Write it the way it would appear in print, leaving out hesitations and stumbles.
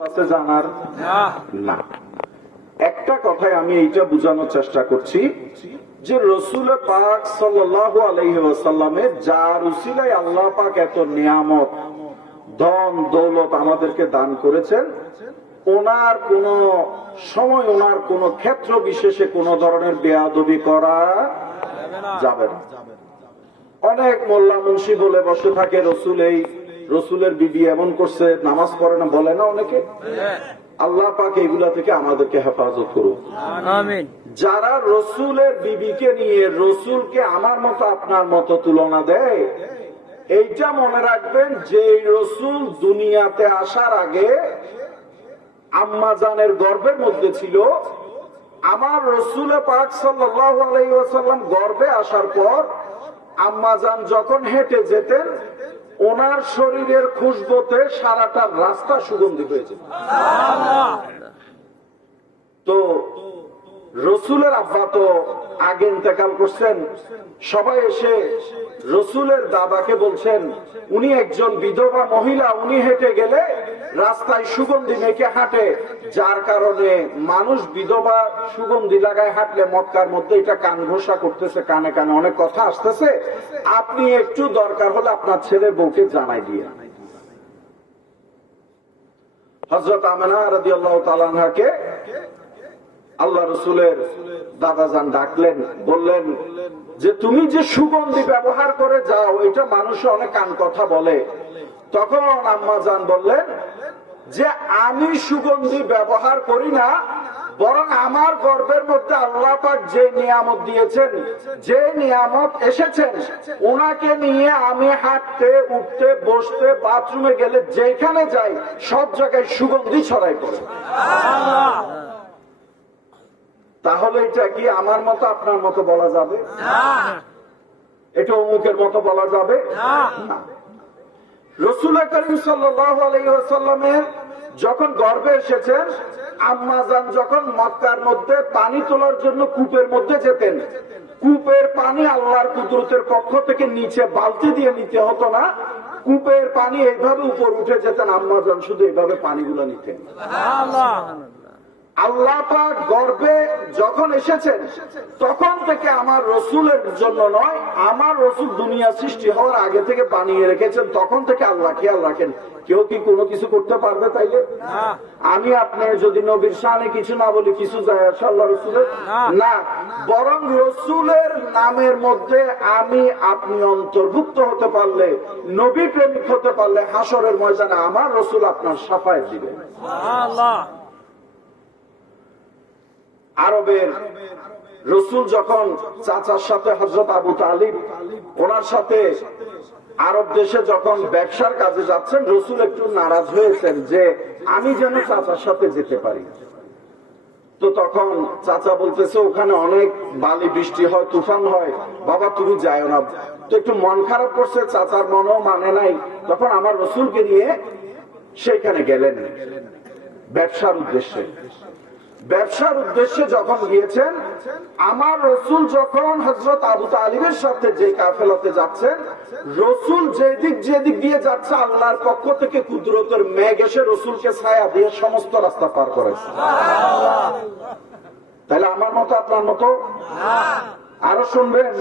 আছে জানার না। একটা কথাই আমি এইটা বোঝানোর চেষ্টা করছি যে রসুল পাক সাল্লাল্লাহু আলাইহি ওয়াসাল্লামের যার উসিলায় আল্লাহ পাক এত নিয়ামত ধন দৌলত আমাদেরকে দান করেছেন, ওনার কোন সময় ওনার কোন ক্ষেত্র বিশেষে কোন ধরনের বেয়াদবি করা যাবে না। অনেক মোল্লা মুন্সি বলে বসে থাকে রসুলের বিবি এমন করছে, নামাজ পড়ে না, বলে না অনেকে। আল্লাহ পাক এগুলা থেকে আমাদেরকে হেফাজত করুন। যারা রসুলের বিবিকে নিয়ে রসুলকে আমার মতো আপনার মতো তুলনা দেয়, এইটা মনে রাখবেন যে রসুল দুনিয়াতে আসার আগে আম্মা জানের গর্ভের মধ্যে ছিল। আমার রসুল পাক সাল্লাল্লাহু আলাইহি ওয়াসাল্লাম গর্ভে আসার পর আম্মা জান যখন হেঁটে যেতেন, ওনার শরীরের খুশবুতে সারাটা রাস্তা সুগন্ধি হয়েছে। তো রসুলের আব্বা তো আগে ইন্তেকাল করছেন। সবাই এসে রসুলের দাদাকে বলছেন, উনি একজন বিধবা মহিলা, উনি হেঁটে গেলে রাস্তায় সুগন্ধি মেখে হাঁটে, যার কারণে মানুষ বিধবা সুগন্ধি লাগায় হাঁটলে মক্কার মধ্যে এটা কান ঘোষা করতেছে, কানে কানে অনেক কথা আসতেছে, আপনি একটু দরকার হলে আপনার ছেলের বউকে জানাই দিয়ে। হযরত আমেনা রাদিয়াল্লাহু তাআলা আনহাকে আল্লাহ রসুলের দাদাজান ডাকলেন, বললেন যে তুমি যে সুগন্ধি ব্যবহার করে যাও, এটা মানুষ অনেক কান কথা বলে। তখন আম্মা জান বললেন যে আমি সুগন্ধি ব্যবহার করি না, বরং আমার গর্ভের মধ্যে আল্লাহ পাক যে নিয়ামত দিয়েছেন, যে নিয়ামত এসেছেন, ওনাকে নিয়ে আমি হাঁটতে উঠতে বসতে বাথরুমে গেলে যেখানে যাই সব জায়গায় সুগন্ধি ছড়াই পড়ে। তাহলে এটা কি আমার মতো আপনার মতো বলা যাবে? এটা অমুকের মতো বলা যাবে না। রাসূল করিম সাল্লাল্লাহু আলাইহি ওয়াসাল্লামের যখন গর্ভে এসেছেন, আম্মা জান যখন মক্কার মধ্যে পানি তোলার জন্য কূপের মধ্যে যেতেন, কূপের পানি আল্লাহর কুদরতের পক্ষ থেকে নিচে বালতি দিয়ে নিতে হতো না, কূপের পানি এইভাবে উপর উঠে যেতেন, আম্মা জান শুধু এইভাবে পানিগুলো নিতেন। আল্লাহ পাক গর্ভে যখন এসেছেন তখন থেকে আমার রসুলের জন্য নয়, আমার রসুল দুনিয়া সৃষ্টি হওয়ার আগে থেকে বানিয়ে রেখেছেন, তখন থেকে আল্লাহ খেয়াল রাখেন। কেউ কি কোনো কিছু করতে পারবে তাইলে? আমি আপনি যদি নবীর শানে কিছু না বলি কিছু যায় আসে আল্লাহ রসুলের? না, বরং রসুলের নামের মধ্যে আমি আপনি অন্তর্ভুক্ত হতে পারলে, নবী প্রেমিক হতে পারলে, হাসরের ময়দানে আমার রসুল আপনার সাফায়াত দিবেন। আরবের রসুল যখন চাচার সাথে হযরত আবু তালিব ওনার সাথে আরব দেশে যখন ব্যবসার কাজে যাচ্ছেন, রসুল একটু নারাজ হয়েছেন যে আমি যেন চাচার সাথে যেতে পারি। তো তখন চাচা বলতেছে ওখানে অনেক বালি বৃষ্টি হয়, তুফান হয়, বাবা তুমি যাও না। তো একটু মন খারাপ করছে, চাচার মনও মানে নাই। তখন আমার রসুলকে নিয়ে সেইখানে গেলেন ব্যবসার উদ্দেশ্যে। ব্যবসার উদ্দেশ্যে যখন গিয়েছেন, আমার রসুল যখন হযরত আবু তালিবের সাথে যে কাফেলাতে যাচ্ছেন, রসুল যেদিক দিয়ে যাচ্ছে আল্লাহর পক্ষ থেকে কুদরতের মেঘ এসে রসুলকে ছায়া দিয়ে সমস্ত রাস্তা পার করেছে। তাহলে আমার মতো আপনার মতো? আরো শুনবেন,